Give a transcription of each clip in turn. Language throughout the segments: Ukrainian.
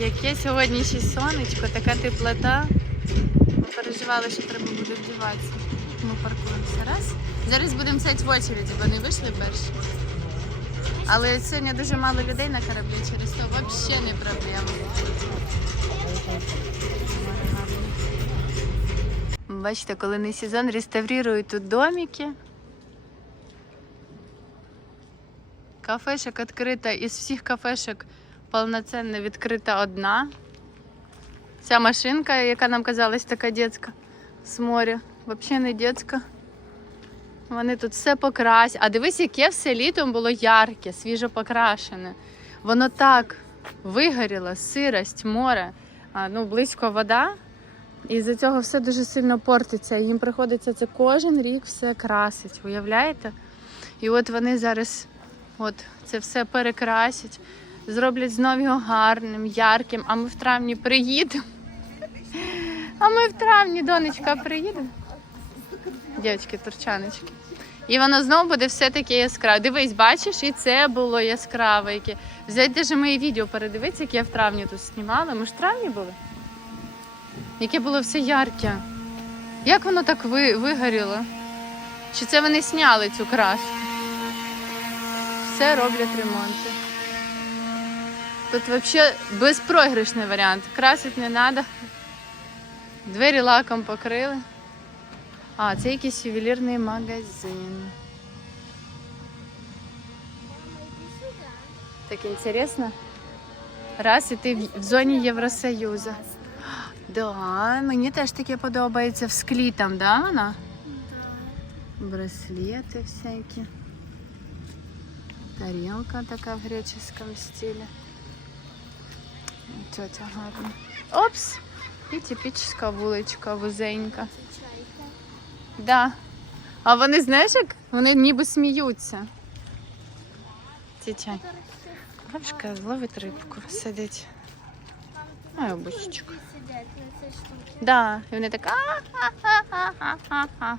Яке сьогодні ще сонечко, така теплота. Ми переживали, що треба буде вдіватися. Ми паркуємося. Раз. Зараз будемо сидіти в очереді, бо не вийшли перші. Але сьогодні дуже мало людей на кораблі, через то взагалі не проблема. Бачите, коли не сезон, реставрують тут домики. Кафешок відкрита, із всіх кафешок повноцінно відкрита одна. Ця машинка, яка нам казалась така дитяча з моря, взагалі не дитяча. Вони тут все покрасять. А дивись, яке все літом було ярке, свіжо покрашене. Воно так вигоріло, сирость, море, а, ну, близько вода. І з-за цього все дуже сильно портиться. Їм приходиться це кожен рік все красить. Уявляєте? І от вони зараз от це все перекрасять, зроблять знову його гарним, ярким. А ми в травні приїдемо. А ми в травні, донечка, приїдемо. Дівчатки, турчаночки. І воно знову буде все таке яскраве. Дивись, бачиш, і це було яскраве. Яке. Взять даже мої відео передивитися, як я в травні тут знімала. Ми ж в травні були. Яке було все ярке. Як воно так ви, вигоріло? Чи це вони сняли цю краску? Все роблять ремонти. Тут взагалі безпрограшний варіант. Красить не треба. Двері лаком покрили. А, це якийсь ювелірний магазин. Так інтересно. Раз і ти в- зоні Євросоюзу. Да, мені теж таке подобається в склі там, да, вона? Браслети всякі. Тарілка така в греческому стилі. Тетя гарна. Опс! І типічна вуличка вузенька. Да. А вони, знаєш, як? Вони ніби сміються. Ці чай. Бабушка ловить рибку, сидить. Цій штуці. Да, і вони так. а-а-а-а-а-а.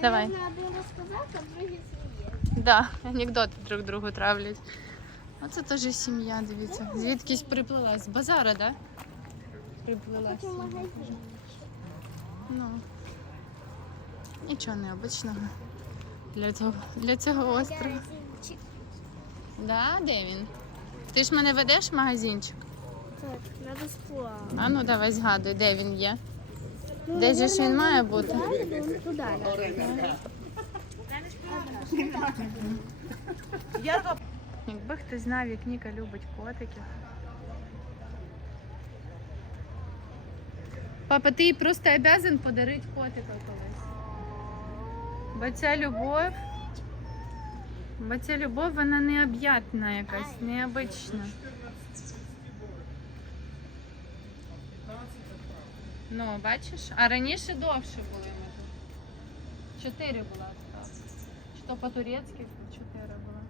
Давай. Одна розказати, а другий сміє. Да, анекдоти друг другу травлять. Оце теж сім'я, дивіться. Звідкись приплила з базара, да? Приплилась. Потім. Ну. Нічого необичного для цього, для цього острова. Да, де він? Ти ж мене ведеш в магазинчик? Так, на безплатно. А ну давай згадуй, де він є. Де ж ж він має бути? Туди, наверное. Якби хтось знав, як Ніка любить котиків. Папа, ти їй просто обязан подарити котика колись. Бо ця любов. Бо ця любов, вона необ'ятна якась, необична. Ну, бачиш? А раніше довше були ми тут. Чотири була. Чи то по-турецьки чотири було.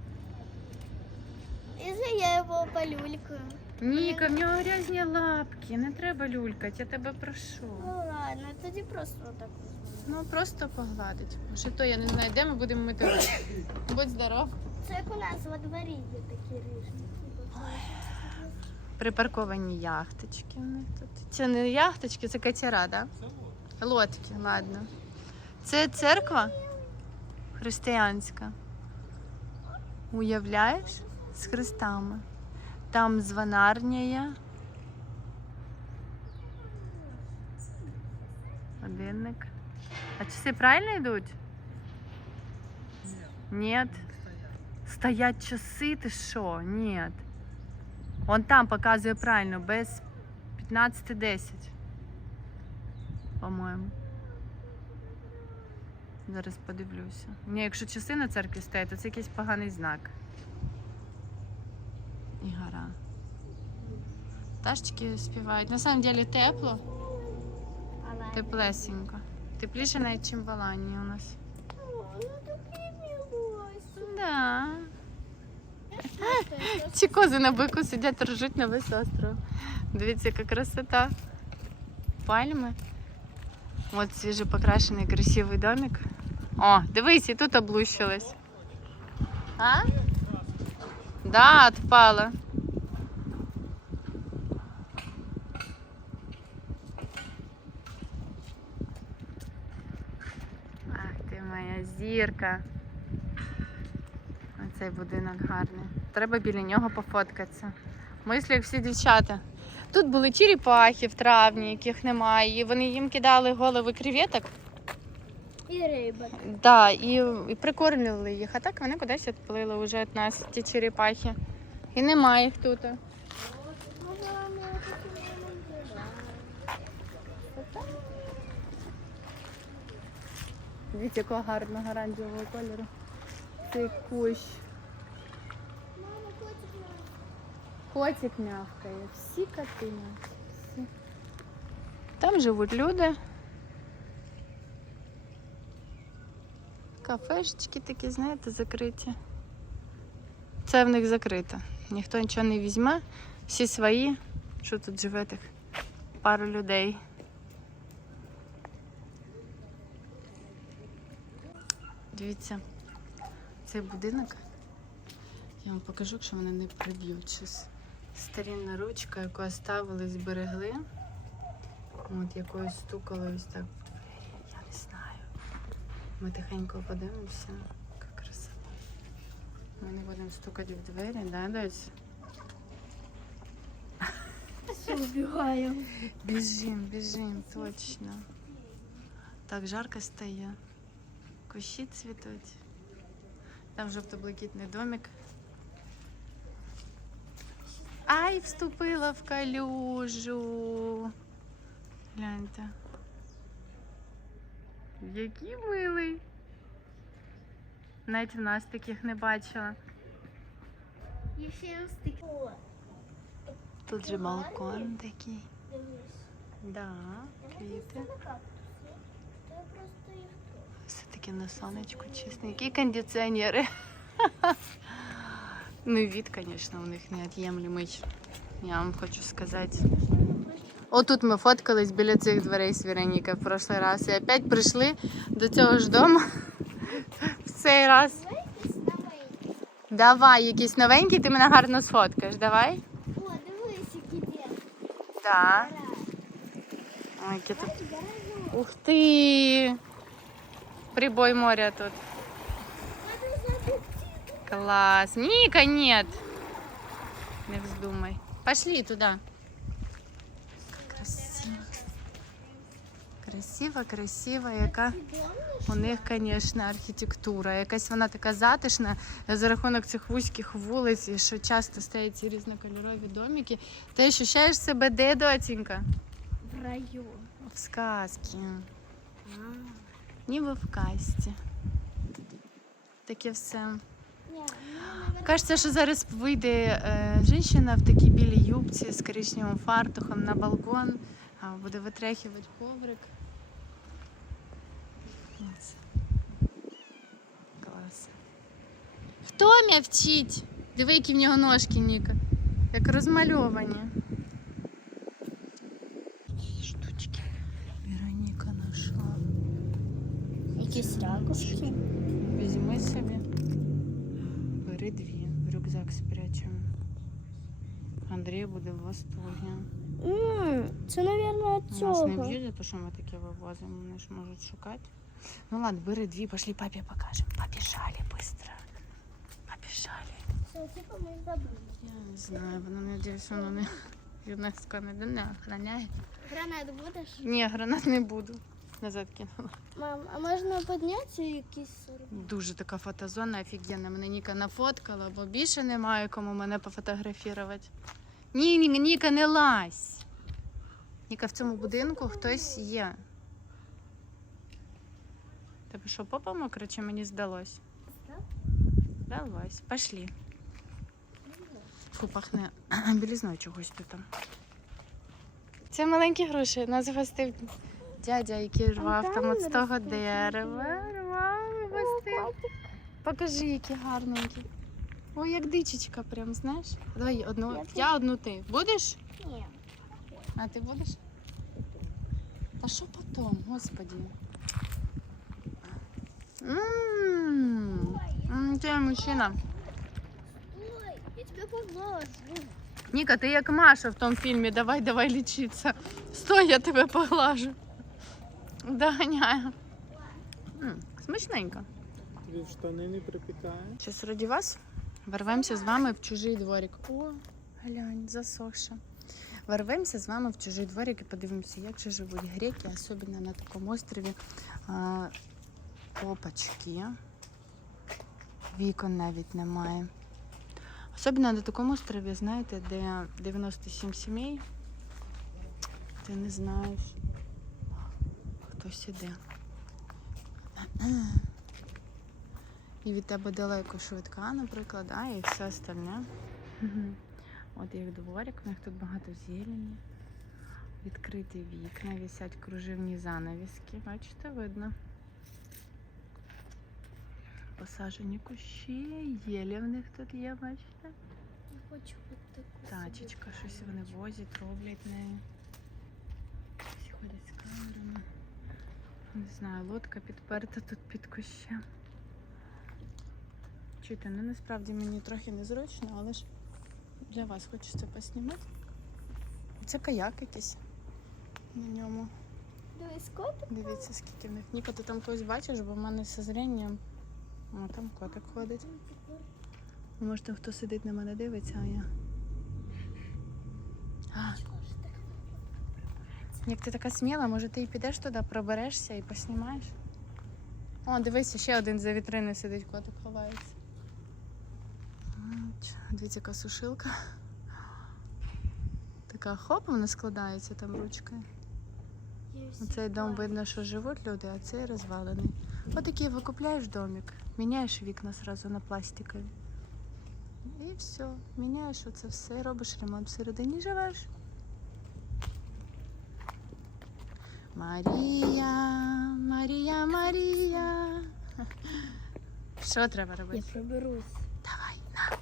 Если я его полюлькаю. Ніка, в нього грязні лапки, не треба люлькати, я тебе прошу. Ну ладно, тоді просто отак. Ну просто погладить. Ще то я не знаю, де ми будемо мити руки. Будь здоров. Це як у нас во дворі є такі рижки. Припарковані яхточки у них тут. Це не яхточки, це катера, да? Лодки, ладно. Це церква християнська. Уявляєш? З хрестами. Там звонарня. Годинник. А часи правильно йдуть? Нет. Стоять часи, ти що? Нет. Он там показує правильно, без 15.10. По-моєму. Зараз подивлюся. Ні, якщо часи на церкві стоять, то це якийсь поганий знак. І гора. Пташечки співають. На самом деле тепло, теплесенько. Тепліше навіть, ніж в Аланії у нас. Да. Ці кози на бику сидять, ржуть на весь остров. Дивіться, яка красота. Пальми. От свіжопокрашений красивий домик. О, дивись, і тут облущилась. А? Да, отпала. Зірка. Оцей будинок гарний. Треба біля нього пофоткатися. Мислю, як всі дівчата. Тут були черепахи в травні, яких немає. І вони їм кидали голови креветок. І риба. Да, і, і прикормлювали їх. А так вони кудись відплили вже від нас, ті черепахи. І немає їх тут. Може, вони такі не називають. Отак? Дивіться, якого гарного оранжевого кольору. Цей кущ. Мама, котик має. Котик м'явкає. Всі коти м'явкають. Всі. Там живуть люди. Кафешечки такі, знаєте, закриті. Це в них закрито. Ніхто нічого не візьме. Всі свої. Що тут живе так? Пару людей. Дивіться, цей будинок. Я вам покажу, якщо мене не приб'ють щось. Старінна ручка, яку оставили, зберегли. От якоюсь стукали ось так в двері. Я не знаю. Ми тихенько подивимося. Яка красота. Ми не будемо стукати в двері, да, дось? Вбігаю? Біжим, біжим, точно. Так жарко стає. Кущі цвітуть. Там жовто-блакитний домик. Ай, вступила в калюжу. Гляньте. Який милий. Навіть в нас таких не бачила. Тут же балкон такий. Да, квіти. на кактусі. Це просто їх тут. Таки на сонечку чесно. Які кондиціонери. Ну, і від, звісно, у них неот'ємлемий. Я вам хочу сказати. Отут ми фоткались біля цих дверей з Вероніка в прошлий раз. І опять прийшли до цього ж дому. В цей раз. Якісь новенькі. Давай, якийсь новенький, ти мене гарно сфоткаєш. Давай. О, дивись, які. Так. Ой, які тут. Ух ти! Прибой моря тут. Класс. Ника, нет. Не вздумай. Пошли туда. Красиво. Красиво, красиво, яка у них, звісно, архітектура. Якась вона така затишна за рахунок цих вузьких вулиць, і що часто стоять ці різнокольорові домики. Ти ощущаєш себе де, дотінька? В раю. В сказці. Ніби в касті. Таке все. Ну, Кажеться, що зараз вийде е, жінка в такій білій юбці з коричневим фартухом на балкон, буде витряхувати коврик. Клас. Клас. Хто вчить? Диви, які в нього ножки, Ніка. Як розмальовані. Якісь ракушки. Візьми собі. Бери дві. В рюкзак спрячемо. Андрій буде в восторгі. М, Це, мабуть, Нас цього. не б'ють за те, що ми таке вивозимо, вони ж можуть шукати. Ну ладно, бери дві, пошли папі покажемо. Побіжали быстро. Побіжали. Це, типу, ми забули. Я не знаю, воно надіюсь, воно не ЮНЕСКО не, охороняє. Гранат будеш? Ні, гранат не буду. Назад кинула. Мам, а можна підняти якісь сорок? Дуже така фотозона офігенна. Мене Ніка нафоткала, бо більше немає кому мене пофотографувати. Ні, ні, Ніка, не лазь. Ніка, в цьому будинку хтось є. Тебе що, попа мокра, чи мені здалось? Здалось. Пошли. Фу, пахне білізною чогось тут. Це маленькі гроші. Нас гостив дядя, який рвав там от з того дерева. Рвав і гостив. Покажи, які гарненькі. Ой, як дичечка, прям, знаєш. Давай одну. Я одну ти. Будеш? Ні. А ти будеш? Та що потом, господи. Ммм, Ти мужчина. Ой, я тебе поглажу. Ніка, ти як Маша в тому фільмі. Давай, давай лічитися. Стой, я тебе поглажу. Доганяю. М, Смачненько. Тобі в штани не припікає? Зараз раді вас ворвемося з вами в чужий дворик. О, глянь, засохша. Ворвемося з вами в чужий дворик і подивимося, як же живуть греки, особливо на такому острові. А, опачки. Вікон навіть немає. Особливо на такому острові, знаєте, де 97 сімей. Ти не знаєш, хтось іде. І від тебе далеко швидка, наприклад, а, і все остальне. От їх дворик, у них тут багато зелені. Відкриті вікна, висять кружевні занавіски. Бачите, видно. Посаджені кущі, єлі в них тут є, бачите? Я хочу вот таку. Тачечка, щось вони возять, роблять нею. Всі ходять з камерами. Не знаю, лодка підперта тут під кущем. Чуєте, ну насправді мені трохи незручно, але ж для вас хочеться поснімати. Це каяк якийсь на ньому. Дивись, котик. Дивіться, скільки в них. Ніко, ти там когось бачиш, бо в мене зі зрінням. О, там котик ходить. Може, там хто сидить на мене дивиться, а я. А, Як ти така сміла, може ти і підеш туди, проберешся і поснімаєш? О, дивися, ще один за вітрини сидить, котик ховається. Дивіться, яка сушилка. Така хоп, вона складається там ручкою. Цей дом видно, що живуть люди, а цей розвалений. Отакий викупляєш домик, міняєш вікна сразу на пластикові. І все, міняєш оце все, робиш ремонт всередині живеш. Марія, Марія, Марія. Що треба Я робити? проберусь. Давай, на.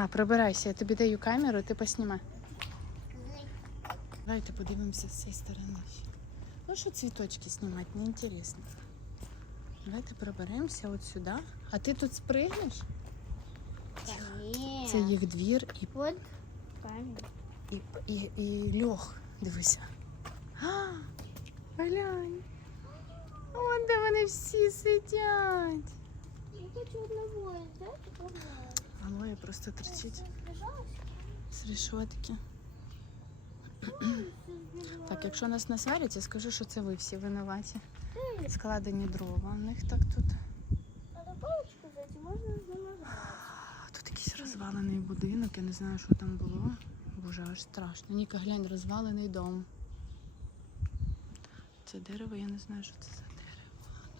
На, прибирайся, я тобі даю камеру, ти поснімай. Давайте подивимося з цієї сторони. Ну що цвіточки знімати, не інтересно. Давайте проберемося от сюди. А ти тут спригнеш? Це їх двір і, Вот камень. і, і, і льох. Дивися. А, глянь. Вон де вони всі сидять. Я хочу одного, да? Алоя просто торчить з решетки. Так, якщо нас не сварять, я скажу, що це ви всі винуваті. Складені дрова. У них так тут. Тут якийсь розвалений будинок, я не знаю, що там було. Боже, аж страшно. Ніка, глянь, розвалений дом. Це дерево, я не знаю, що це за дерево.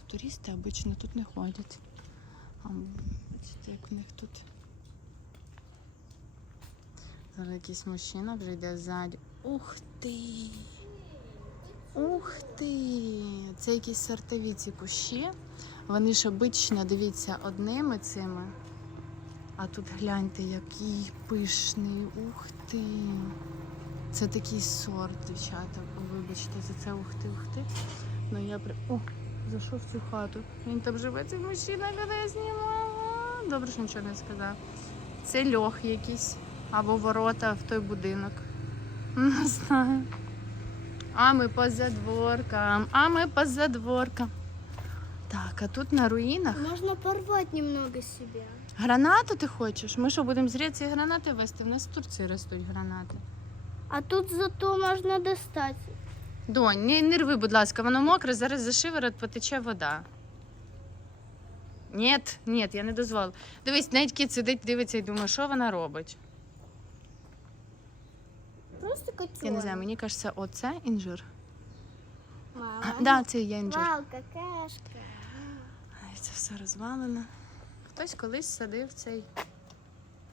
Туристи обично тут не ходять. А як в них тут. Зараз якийсь мужчина вже йде ззаді. Ух ти! Ух ти! Це якісь сортові ці кущі. Вони ж обично, дивіться, одними цими. А тут гляньте, який пишний. Ух ти. Це такий сорт, дівчата. Вибачте за це ух ти, ух ти. Ну я при. О, зайшов в цю хату. Він там живе, цей мужчина, коли я знімала. Добре, що нічого не сказав. Це льох якийсь. Або ворота в той будинок. Не знаю. А ми по задворкам, а ми по задворкам. Так, а тут на руїнах. Можно порвать немного себя. Гранату ти хочеш? Ми що, будемо зря ці гранати вести? В нас в Турції ростуть гранати. А тут зато можно достать. Донь, не, не рви, будь ласка, воно мокре, зараз за шиворот потече вода. Ні, ні, я не дозволю. Дивись, навіть кіт сидить, дивиться і думає, що вона робить. Просто котенок. Я не знаю, мені кажеться, оце інжир. Мама. Да, це є інжир. Вау, какашка. Ай, Це все розвалено. Хтось колись садив цей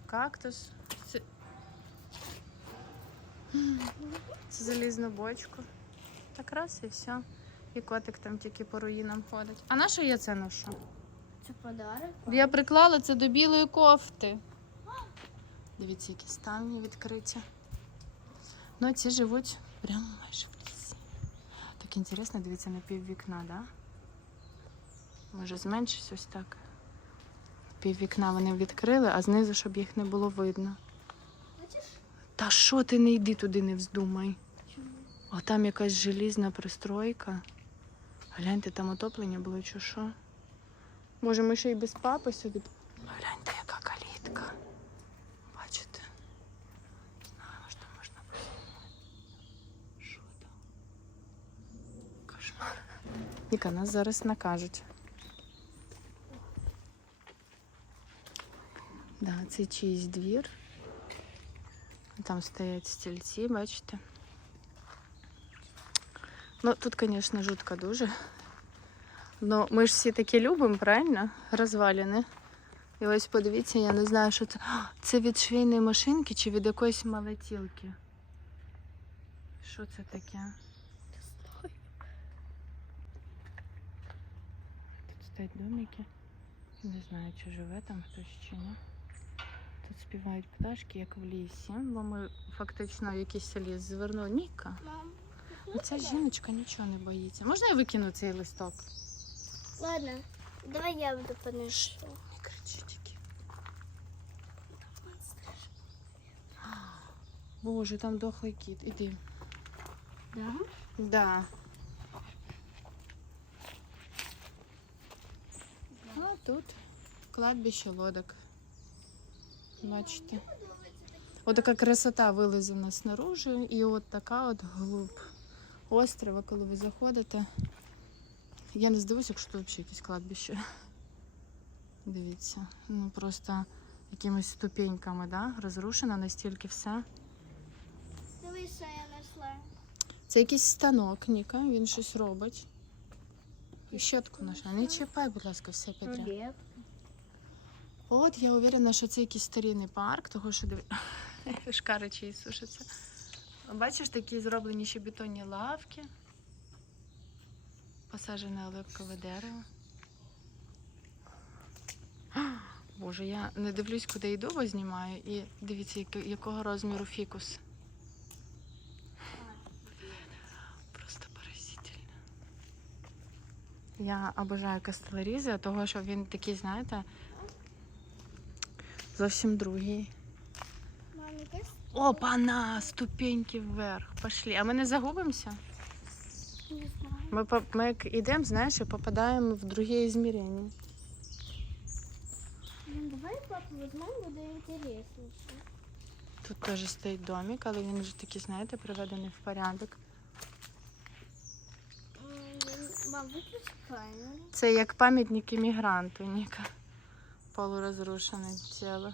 кактус. Це, залізну бочку. Так раз і все. І котик там тільки по руїнам ходить. А на що я це ношу? Це подарок? Я приклала це до білої кофти. Дивіться, які ставні відкриті. Ну, а ці живуть прямо майже в лісі. Так інтересно, дивіться на пів вікна, да? Може зменшись ось так. Пів вікна вони відкрили, а знизу, щоб їх не було видно. Та що ти не йди туди, не вздумай. А там якась желізна пристройка. Гляньте, там отоплення було чи що. Може, ми ще й без папи сюди. Гляньте, яка калітка. Бачите? Знаю, що можна. Що там? Кошмар. Ніка, нас зараз накажуть. Да, це чийсь двір. Там стоять стільці, бачите. Ну, тут, звісно, жутко дуже. Ну, ми ж всі такі любимо, правильно? Розваліни. І ось подивіться, я не знаю, що це. Це від швейної машинки чи від якоїсь малетілки. Що це таке? Тут стоять домики. Не знаю, чи живе там хтось чи ні. Тут співають пташки, як в лісі, бо ми фактично в якийсь ліс звернули. Ніка. Мам. Ну, ця жіночка нічого не боїться. Можна я викину цей листок? Ладно, давай я буду понесу. Не кричи тільки. Боже, там дохлий кіт. Іди. Да? Да. А тут кладбище лодок. Бачите. От така красота вилизана снаружи, і от така от глуб острова, коли ви заходите. Я не здивуюся, якщо тут взагалі якесь кладбище. Дивіться. Ну просто якимись ступеньками, да? розрушено настільки все. Дивись, що я знайшла. Це якийсь станок, Ніка, він щось робить. І щотку наша. Не чіпай, будь ласка, все підряд. От я уверена, що це якийсь старинний парк, того що диви... шкари чиї сушаться. Бачиш, такі зроблені ще бетонні лавки. Посаджене оливкове дерево. Боже, я не дивлюсь, куди йду, бо знімаю. І дивіться, якого розміру фікус. Просто поразительно. Я обожаю кастелерізи, того, що він такий, знаєте, зовсім другий. Опа-на! Ступеньки вверх. Пошли. А ми не загубимося? не знаю. Ми, ми як йдемо, знаєш, і попадаємо в друге ізмірення. Давай папу візьмемо, буде інтересніше. Тут теж стоїть домик, але він вже такий, знаєте, приведений в порядок. Мам, виключи камеру. Це як пам'ятник іммігранту, Ніка. Полурозрушене тіло.